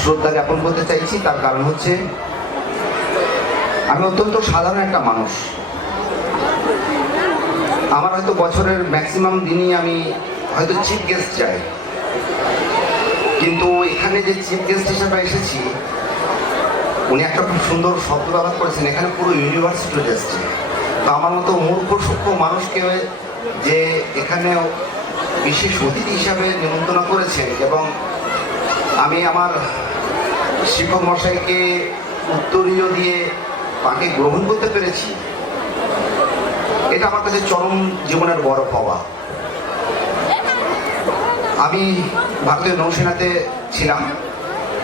শ্রদ্ধা জ্ঞাপন করতে চাইছি। তার কারণ হচ্ছে আমি অত্যন্ত সাধারণ একটা মানুষ। আমার হয়তো বছরের ম্যাক্সিমাম দিনই আমি হয়তো চিফ গেস্ট চাই, কিন্তু এখানে যে চিফ গেস্ট হিসেবে এসেছি উনি একটা খুব সুন্দর শব্দ ব্যবহার করেছেন, এখানে পুরো ইউনিভার্সিটি এসছে। তো আমার মতো মূর্খ সূক্ষ্ম মানুষকে যে এখানে বিশেষ অতিথি হিসাবে নিমন্ত্রণ করেছেন এবং আমি আমার শিক্ষক মশাইকে উত্তরীয় দিয়ে তাকে গ্রহণ করতে পেরেছি, এটা আমার কাছে চরম জীবনের বড় পাওয়া। আমি ভারতীয় নৌসেনাতে ছিলাম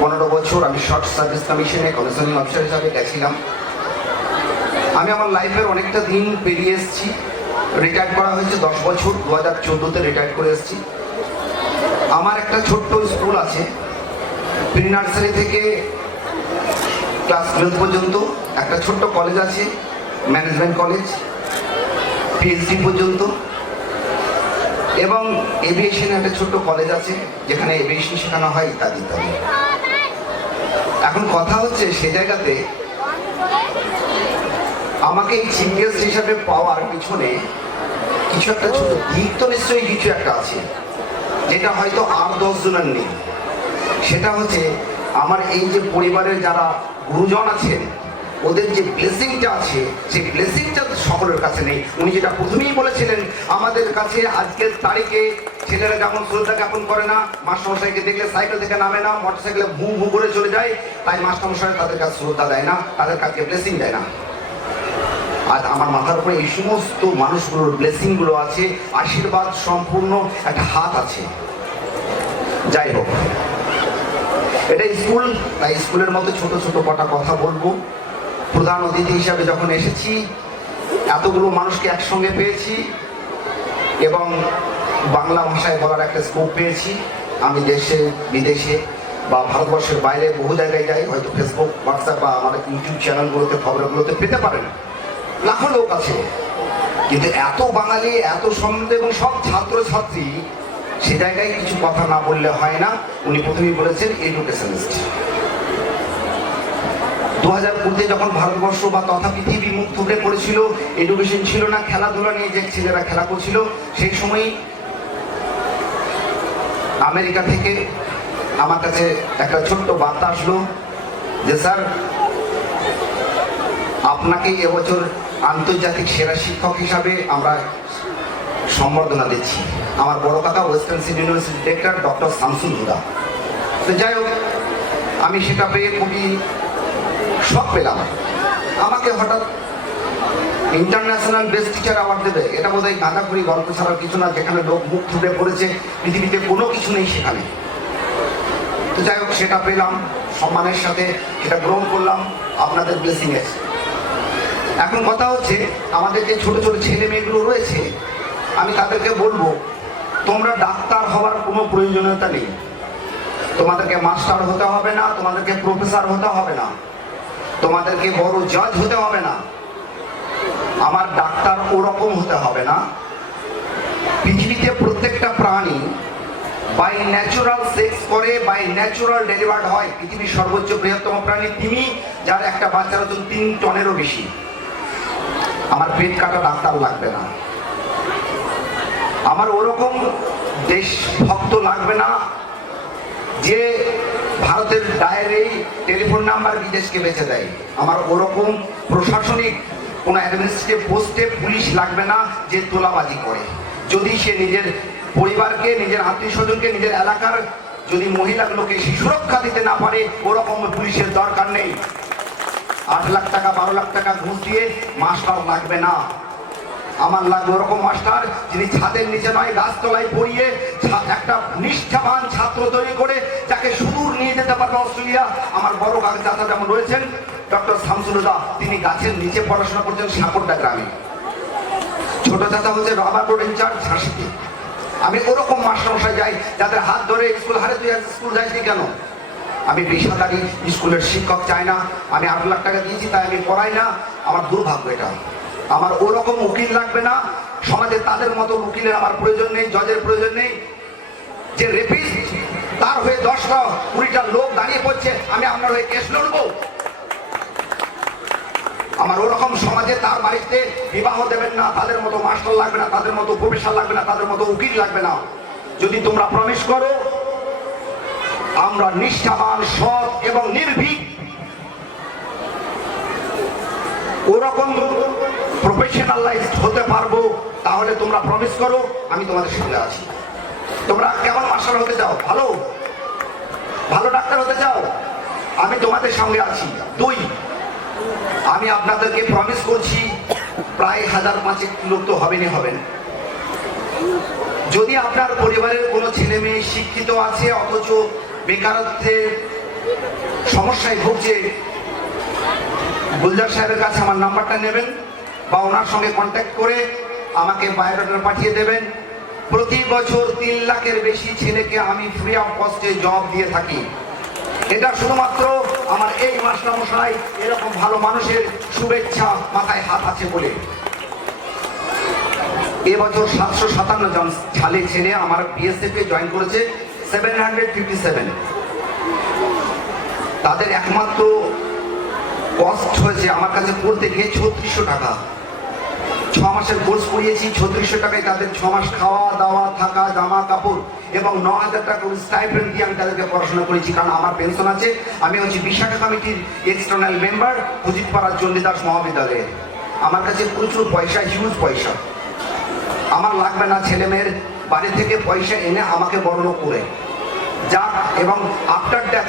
15 বছর। আমি শর্ট সার্ভিস কমিশনে কমিশনিং অফিসার হিসাবে গেছিলাম। আমি আমার লাইফের অনেকটা দিন পেরিয়ে এসেছি। রিটায়ার করা হয়েছে 10 বছর, 2014-তে রিটায়ার করে এসেছি। আমার একটা ছোট্ট স্কুল আছে, প্রি নার্সারি থেকে ক্লাস 12 পর্যন্ত। একটা ছোট্ট কলেজ আছে, ম্যানেজমেন্ট কলেজ, পিএইচডি পর্যন্ত। এবং এভিয়েশনে একটা ছোট্ট কলেজ আছে যেখানে এভিয়েশন শেখানো হয়, ইত্যাদি ইত্যাদি। এখন কথা হচ্ছে সে জায়গাতে আমাকে এই চিফ গেস্ট হিসাবে পাওয়ার পিছনে কিছু একটা ছোট দিক তো নিশ্চয়ই কিছু একটা আছে, যেটা হয়তো আর 10 জনের নেই। সেটা হচ্ছে আমার এই যে পরিবারের যারা গুরুজন আছেন ওদের যে ব্লেসিংটা আছে, সেই ব্লেসিংটা সকলের কাছে নেই। উনি যেটা প্রথমেই বলেছিলেন, আমাদের কাছে আজকের তারিখে ছেলেরা যেমন শ্রদ্ধা জ্ঞাপন করে না, মাস্টারমশাইকে দেখলে সাইকেল থেকে নামে না, মোটরসাইকেলে ভু ভু করে চলে যায়, তাই মাস্টারমশাই তাদের কাছে শ্রদ্ধা দেয় না, তাদের কাছে ব্লেসিং দেয় না। আজ আমার মাথার উপরে এই সমস্ত মানুষগুলোর ব্লেসিংগুলো আছে, আশীর্বাদ সম্পূর্ণ একটা হাত আছে। যাই হোক, এটা স্কুল, তাই স্কুলের মতো ছোট ছোট কটা কথা বলবো। প্রধান অতিথি হিসাবে যখন এসেছি, এতগুলো মানুষকে একসঙ্গে পেয়েছি এবং বাংলা ভাষায় বলার একটা স্কোপ পেয়েছি। আমি দেশে বিদেশে বা ভারতবর্ষের বাইরে বহু জায়গায় যাই, হয়তো ফেসবুক, হোয়াটসঅ্যাপ বা আমাদের ইউটিউব চ্যানেলগুলোতে, খবরগুলোতে পেতে পারেন। লাখো লোক আছে, কিন্তু এত বাঙালি, এত সমৃদ্ধ এবং সব ছাত্রছাত্রী, সে জায়গায় কিছু কথা না বললে হয় না। উনি প্রথমেই বলেছেন এডুকেশনিস্ট। 2020-তে যখন ভারতবর্ষ বা তথা পৃথিবী মুখ থুবড়ে পড়েছিল, এডুকেশন ছিল না, খেলাধুলা নিয়ে যে ছেলেরা খেলা করছিল, সেই সময় আমেরিকা থেকে আমার কাছে একটা ছোট্ট বার্তা আসলো যে স্যার, আপনাকে এবছর আন্তর্জাতিক সেরা শিক্ষক হিসাবে আমরা সম্বর্ধনা দিচ্ছি। আমার বড় কাকা Western City University director doctor Shamsul Huda. তো যাই হোক, আমি সেটা পেয়ে খুবই শখ পেলাম। আমাকে হঠাৎ ইন্টারন্যাশনাল বেস্ট টিচার অ্যাওয়ার্ড দেবে, এটা বোধহয় গাঁদাখুরি গল্প ছাড়ার কিছু না, যেখানে লোক মুখ থুবড়ে পড়েছে, পৃথিবীতে কোনো কিছু নেই সেখানে। তো যাই হোক, সেটা পেলাম, সম্মানের সাথে সেটা গ্রহণ করলাম, আপনাদের ব্লেসিং আছে। এখন কথা হচ্ছে, আমাদের যে ছোট ছোট ছেলে মেয়েগুলো রয়েছে, আমি তাদেরকে বলবো, তোমরা ডাক্তার হওয়ার কোনো প্রয়োজনীয়তা নেই, তোমাদেরকে মাস্টার হতে হবে না, তোমাদেরকে প্রফেসর হতে হবে না, তোমাদেরকে বড় জজ হতে হবে না, আমার ডাক্তার ওরকম হতে হবে না। পৃথিবীতে প্রত্যেকটা প্রাণী বাই ন্যাচুরাল সেক্স করে, বাই ন্যাচুরাল ডেলিভার্ড হয়। পৃথিবীর সর্বোচ্চ বৃহত্তম প্রাণী তিমি, যার একটা বাচ্চার ওজন 3 টনেরও বেশি। আমার পেট কাটা ডাক্তার লাগবে না, আমার ওরকম দেশভক্ত লাগবে না যে ভারতের ডায়েরি টেলিফোন নাম্বার বিদেশকে বেছে দেয়। আমার ওরকম প্রশাসনিক কোনো অ্যাডমিনিস্ট্রেটিভ পোস্টে পুলিশ লাগবে না যে তোলাবাজি করে। যদি সে নিজের পরিবারকে, নিজের আত্মীয় স্বজনকে, নিজের এলাকার যদি মহিলাগুলোকে সে সুরক্ষা দিতে না পারে, ওরকম পুলিশের দরকার নেই। 8 লাখ টাকা 12 লাখ টাকা ঘুষ দিয়ে মাস্টার লাগবে না। আমার লাগবে ওরকম মাস্টার যিনি ছাদের নিচে নয়, গাছতলায় পড়িয়ে একটা নিষ্ঠাবান ছাত্র তৈরি করে যাকে সুদূর নিয়ে যেতে পারবে অস্ট্রেলিয়া। আমার বড় কাকা চাচা যেমন রয়েছেন ডক্টর শামসুল হুদা, তিনি গাছের নিচে পড়াশোনা করছেন সাকরদা গ্রামে। ছোট চাচা হচ্ছে রবার বোর্ড ইনচার্জ ঝাঁসিতে। আমি ওরকম মাস্টারমশাই যাই যাদের হাত ধরে স্কুল, হারে তুই স্কুল যাইনি কেন? আমি পেশাদারি স্কুলের শিক্ষক চাই না, আমি 8 লাখ টাকা দিয়েছি তাই আমি পড়াই না, আমার দুর্ভাগ্য এটা। আমার ওরকম উকিল লাগবে না, সমাজে তাদের মতো উকিলের আমার প্রয়োজন নেই, জজের প্রয়োজন নেই। যে রেপিস্ট তার হয়ে 10টা 20টা লোক দাঁড়িয়ে পড়ছে, আমি আপনার হয়ে কেস লড়বো? আমার ওরকম সমাজে তার বাড়িতে বিবাহ দেবেন না, তাদের মতো মাস্টার লাগবে না, তাদের মতো প্রফেসর লাগবে না, তাদের মতো উকিল লাগবে না। যদি তোমরা প্রমিস করো আমরা নিষ্ঠাবান, সৎ এবং নির্ভীক ওরকম প্রফেশনালাইজড হতে পারবো, তাহলে তোমরা প্রমিস করো আমি তোমাদের সঙ্গে আছি। তোমরা কেমন মাস্টার হতে চাও? ভালো ভালো ডাক্তার হতে চাও? আমি তোমাদের সঙ্গে আছি। 2, আমি আপনাদেরকে প্রমিস করছি প্রায় 1000-5 লোক তো হবেনই হবেন। যদি আপনার পরিবারের কোনো ছেলে মেয়ে শিক্ষিত আছে অথচ বেকারত্বের সমস্যায় ভুগছে, গুলজার সাহেবের কাছে আমার নাম্বারটা নেবেন বা ওনার সঙ্গে কন্ট্যাক্ট করে আমাকে বায়োডাটা পাঠিয়ে দেবেন। প্রতি বছর 3 লাখের বেশি ছেলেকে আমি ফ্রি অফ কস্টে জব দিয়ে থাকি। এটা শুধুমাত্র আমার এই মাস্টারমশাই এরকম ভালো মানুষের শুভেচ্ছা মাথায় হাত আছে বলে। এবছর 757 জন ছেলে আমার বিএসএফ এ জয়েন করেছে, 757। তাদের একমাত্র কস্ট হয়েছে আমার কাছে পড়তে গিয়ে 3600 টাকা। 6 মাসের কোর্স করিয়েছি, 3600 টাকায় তাদের 6 মাস খাওয়া দাওয়া থাকা জামা কাপড় এবং 9000 টাকা স্টাইপেন্ড দিয়ে আমি তাদেরকে পড়াশোনা করেছি। কারণ আমার পেনশন আছে, আমি হচ্ছি বিশাখা কমিটির এক্সটার্নাল মেম্বার পুজিতপাড়া চণ্ডীদাস মহাবিদ্যালয়ে। আমার কাছে প্রচুর পয়সা, হিউজ পয়সা। আমার লাগবে না ছেলে মেয়ের বাড়ি থেকে পয়সা এনে আমাকে বড়লোক করে যাক। এবং আফটার দ্যাট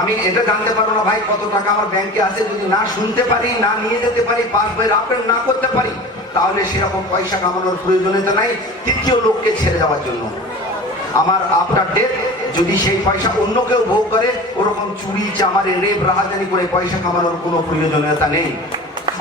আমি এটা জানতে পারবো না ভাই কত টাকা আমার ব্যাংকে আছে, যদি না শুনতে পারি, না নিয়ে যেতে পারি, পাস বইয়ের আপডেট না করতে পারি, তাহলে সেরকম পয়সা কামানোর প্রয়োজনীয়তা নাই তৃতীয় লোককে ছেড়ে দেওয়ার জন্য। আমার আফটার ডেথ যদি সেই পয়সা অন্য কেউ ভোগ করে, ওরকম চুরি চামারে রেপ রাহাজানি করে পয়সা কামানোর কোনো প্রয়োজনীয়তা নেই।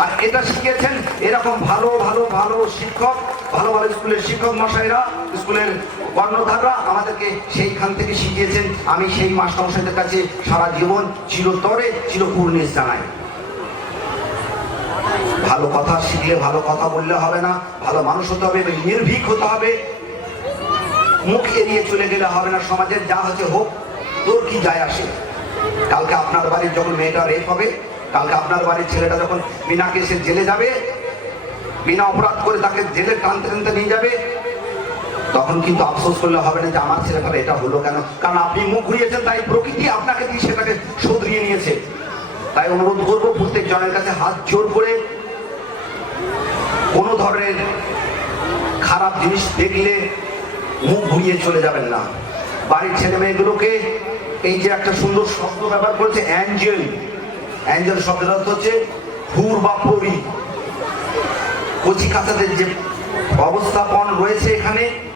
আর এটা শিখিয়েছেন এরকম ভালো ভালো ভালো শিক্ষক, ভালো ভালো স্কুলের শিক্ষক মশাইরা, স্কুলের কর্ণধাররা আমাদেরকে সেইখান থেকে শিখিয়েছেন। আমি সেই মাস্টারমশাইদের কাছে সারা জীবন চিরতরে চিরকুর্নিশ জানাই। ভালো কথা শিখলে ভালো কথা বললে হবে না, ভালো মানুষ হতে হবে, নির্ভীক হতে হবে, মুখ এড়িয়ে চলে গেলে হবে না। সমাজের যা হচ্ছে হোক, তোর কি যায় আসে? কালকে আপনার বাড়ির যখন মেয়েটা রেপ হবে, কালকে আপনার বাড়ির ছেলেটা যখন বিনা কেসে জেলে যাবে, বিনা অপরাধ করে তাকে জেলে টানতে টানতে নিয়ে যাবে, তখন কিন্তু আফসোস করলে হবে না যে আমার ছেলেটা এটা হলো কেন। কারণ আপনি মুখ ঘুরিয়েছেন, তাই প্রকৃতি আপনাকে দিয়ে সেটাকে শুধরিয়ে নিয়েছে। তাই অনুরোধ করবো প্রত্যেক জনের কাছে হাত জোর করে, কোনো ধরনের খারাপ জিনিস দেখলে মুখ ঘুরিয়ে চলে যাবেন না। বাড়ির ছেলে মেয়েগুলোকে এই যে একটা সুন্দর শব্দ ব্যবহার করেছে অ্যাঞ্জেল, অ্যাঞ্জেল শব্দের অর্থ হচ্ছে হুর বা পরী। কচি কাঁচাদের যে অবস্থাপন রয়েছে এখানে,